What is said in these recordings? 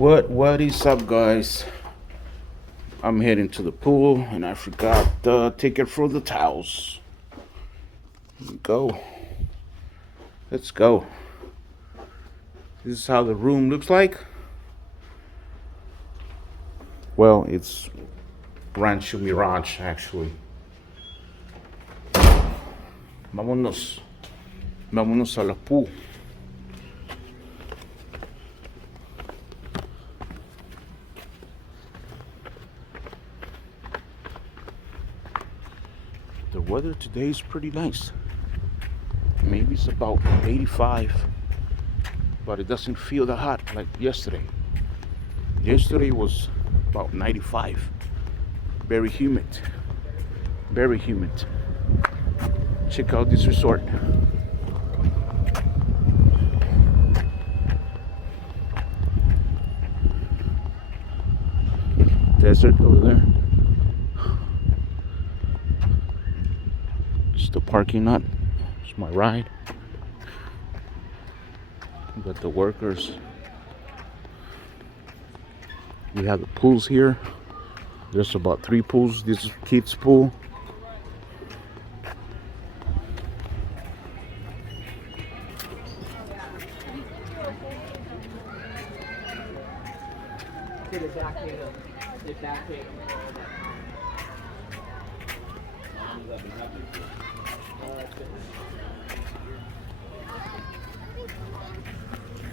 What is up, guys? I'm heading to the pool and I forgot the ticket for the towels. Here we go. Let's go. This is how the room looks like. Well, it's Rancho Mirage, actually. Vámonos. Vámonos a la pool. The weather today is pretty nice. Maybe it's about 85, but it doesn't feel that hot like yesterday. Yesterday was about 95. Very humid. Very humid. Check out this resort. Desert over there. It's the parking lot. It's my ride. We got the workers. We have the pools here. There's about 3 pools. This is kids' pool.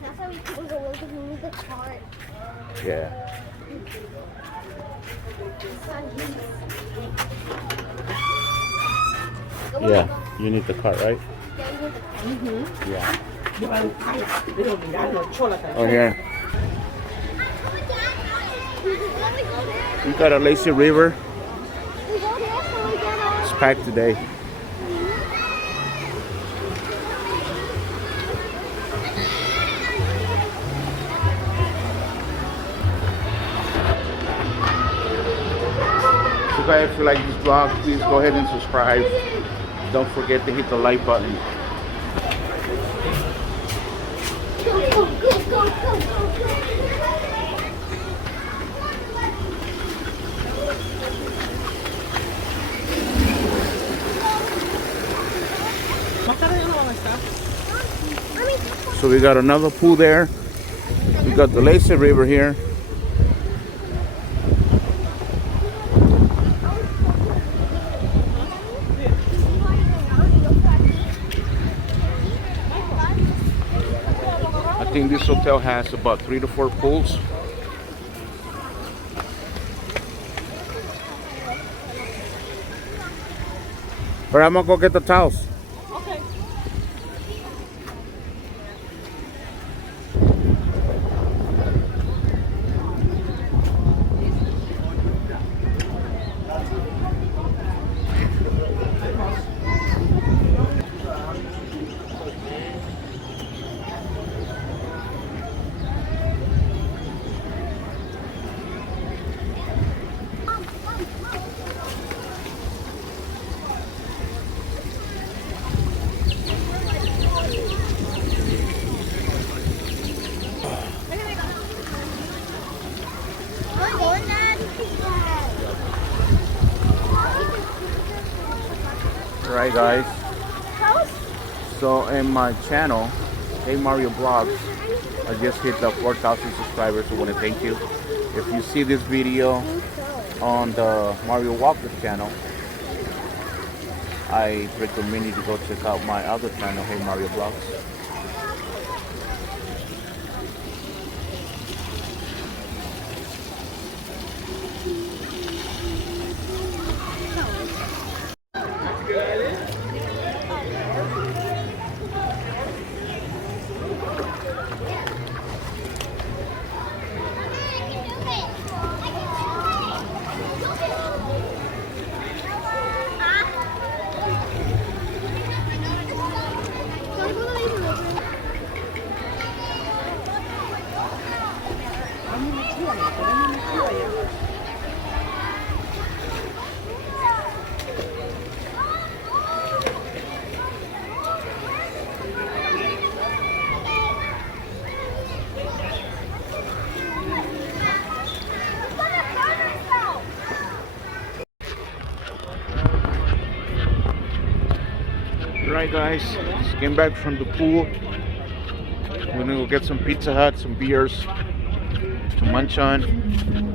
That's how we can go because we need the cart. Yeah. Yeah, you need the cart, right? Yeah. Oh, here. We got a lazy river. It's packed today. So guys, if you like this vlog, please go ahead and subscribe. Don't forget to hit the like button. So we got another pool there. We got the lazy river here. I think this hotel has about 3 to 4 pools. But I'm gonna go get the towels. Okay. Alright guys, so in my channel, Hey Mario Vlogs, I just hit the 4,000 subscribers. I want to thank you. If you see this video on the Mario Walker channel, I recommend you to go check out my other channel, Hey Mario Vlogs. Right, guys, just came back from the pool. We're gonna go get some Pizza Hut, some beers to munch on.